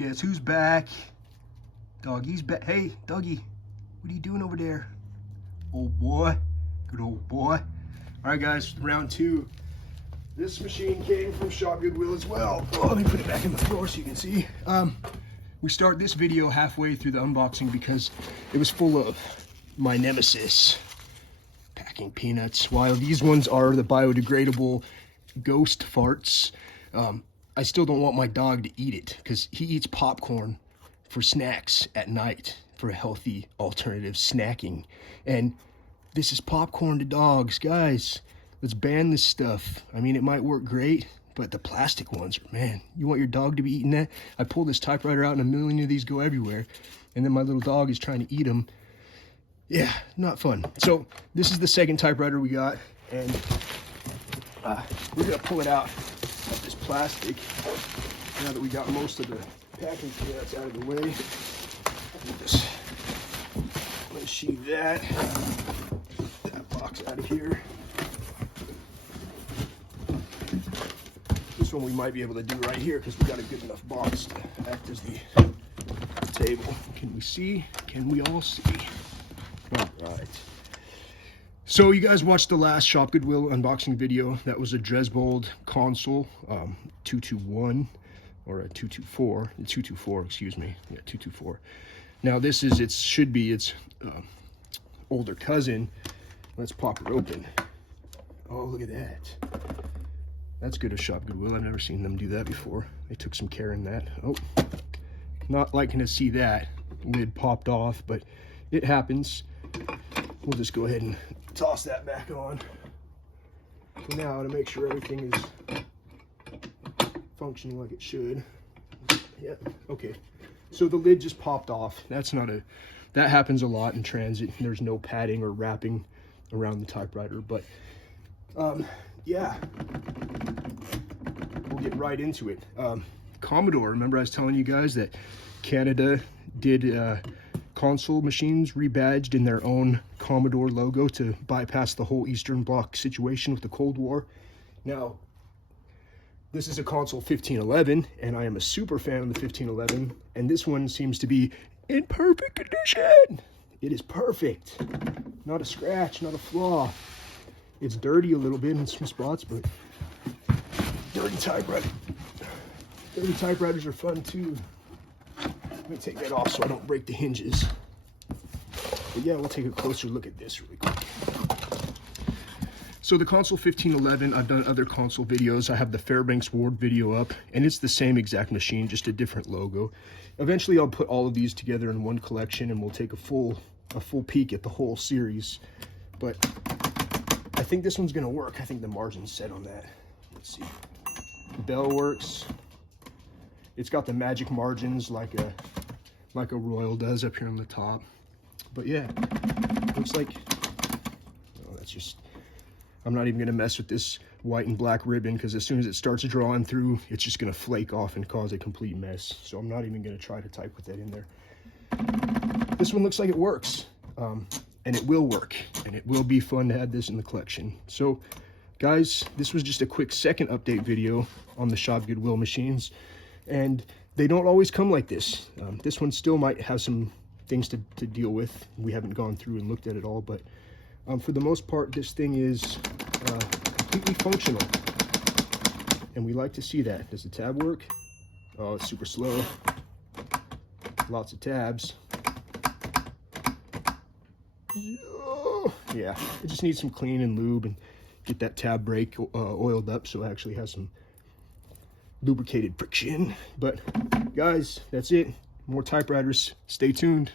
Guess who's back? Doggy's back. Hey, doggy, what are you doing over there? Old boy, good old boy. All right, guys, round two. This machine came from Shop Goodwill as well. Oh, let me put it back in the floor so you can see. We start this video halfway through the unboxing because it was full of my nemesis, packing peanuts. While these ones are the biodegradable ghost farts, I still don't want my dog to eat it because he eats popcorn for snacks at night for a healthy alternative snacking. And this is popcorn to dogs. Guys, let's ban this stuff. I mean, it might work great, but the plastic ones, man, you want your dog to be eating that? I pull this typewriter out and a million of these go everywhere, and then my little dog is trying to eat them. Yeah, not fun. So this is the second typewriter we got, and we're gonna pull it out of this plastic now that we got most of the packing peanuts out of the way. Just unsheath that box out of here. This one we might be able to do right here because we got a good enough box to act as the table. Can we see? Can we all see? All right. So you guys watched the last Shop Goodwill unboxing video. That was a Dresbold console 221 or a 224, 224, excuse me. Yeah, 224. Now this is its older cousin. Let's pop it open. Oh, look at that. That's good of Shop Goodwill. I've never seen them do that before. They took some care in that. Oh, not liking to see that. Lid popped off, but it happens. We'll just go ahead and toss that back on for now to make sure everything is functioning like it should. Yep, okay. So the lid just popped off. That happens a lot in transit. There's no padding or wrapping around the typewriter, but yeah, we'll get right into it. Commodore, remember I was telling you guys that Canada did console machines rebadged in their own Commodore logo to bypass the whole Eastern Bloc situation with the Cold War. Now, this is a console 1511, and I am a super fan of the 1511, and this one seems to be in perfect condition. It is perfect. Not a scratch, not a flaw. It's dirty a little bit in some spots, but dirty typewriters are fun too. Let me take that off so I don't break the hinges. But yeah, we'll take a closer look at this really quick. So the console 1511, I've done other console videos. I have the Fairbanks Ward video up, and it's the same exact machine, just a different logo. Eventually I'll put all of these together in one collection and we'll take a full peek at the whole series. But I think this one's gonna work. I think the margin's set on that. Let's see. The bell works. It's got the magic margins like a Royal does up here on the top. But yeah, looks like, oh, that's just, I'm not even gonna mess with this white and black ribbon because as soon as it starts drawing through, it's just gonna flake off and cause a complete mess. So I'm not even gonna try to type with that in there. This one looks like it works, and it will work, and it will be fun to add this in the collection. So guys, this was just a quick second update video on the Shop Goodwill machines, and they don't always come like this. This one still might have some things to deal with. We haven't gone through and looked at it all, but for the most part, this thing is completely functional, and we like to see that. Does the tab work? Oh, it's super slow. Lots of tabs. Yeah, it just needs some clean and lube and get that tab brake oiled up so it actually has some lubricated friction. But guys, that's it. More typewriters. Stay tuned.